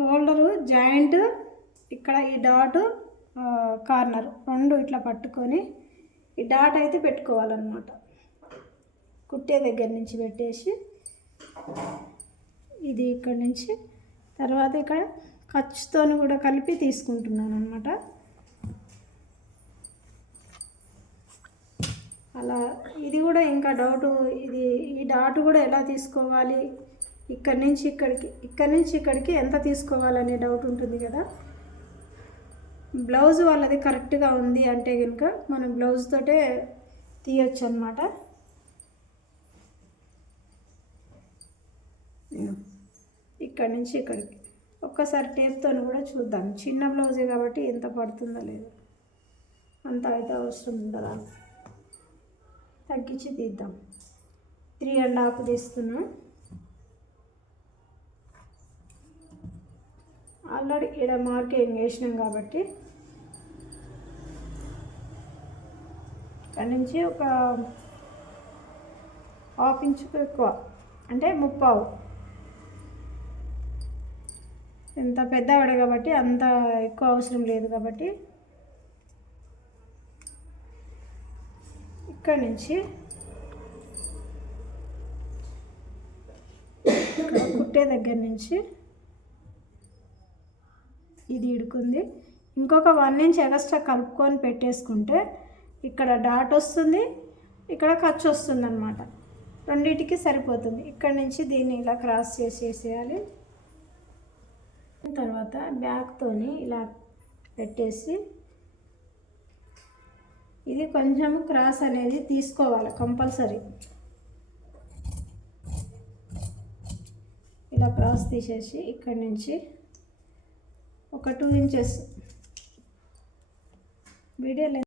Shoulder joint ఇక్కడ ఈ dot corner రెండు ఇట్లా పట్టుకొని ఈ డాట్ అయితే పెట్టుకోవాలన్నమాట. కుట్టే దగ్గర నుంచి పెట్టేసి ఇది ఇక్కడ నుంచి తర్వాత ఇక్కడ ఖర్చుతో కూడా కలిపి తీసుకుంటున్నాను అన్నమాట. అలా ఇది కూడా ఇంకా డౌట్, ఇది ఈ డాట్ కూడా ఎలా తీసుకోవాలి, ఇక్కడి నుంచి ఇక్కడికి ఎంత తీసుకోవాలనే డౌట్ ఉంటుంది కదా. బ్లౌజ్ వాళ్ళది కరెక్ట్గా ఉంది అంటే కనుక మనం బ్లౌజ్ తోటే తీయొచ్చు అన్నమాట. ఇక్కడి నుంచి ఇక్కడికి ఒక్కసారి టేప్తో కూడా చూద్దాం. చిన్న బ్లౌజే కాబట్టి ఎంత పడుతుందో లేదు, అంత అయితే అవసరం ఉండదా, తగ్గించి తీద్దాం. 3.5 తీస్తున్నాం. ఆల్రెడీ ఇక్కడ మార్కింగ్ వేసినాం కాబట్టి ఇక్కడ నుంచి ఒక 1/2 ఇంచుకు ఎక్కువ అంటే 3/4. ఎంత పెద్దవాడే కాబట్టి అంత ఎక్కువ అవసరం లేదు కాబట్టి ఇక్కడ నుంచి కుట్టే దగ్గర నుంచి ఇది ఇడుకుంది. ఇంకొక 1 ఇంచ్ ఎక్స్ట్రా కలుపుకొని పెట్టేసుకుంటే ఇక్కడ డాట్ వస్తుంది, ఇక్కడ ఖర్చు వస్తుంది అన్నమాట. రెండింటికి సరిపోతుంది. ఇక్కడ నుంచి దీన్ని ఇలా క్రాస్ చేసేయాలి. తర్వాత బ్యాక్తోని ఇలా పెట్టేసి ఇది కొంచెం క్రాస్ అనేది తీసుకోవాలి కంపల్సరీ. ఇలా క్రాస్ తీసేసి ఇక్కడ నుంచి ఒక 2 ఇంచెస్ వీడియో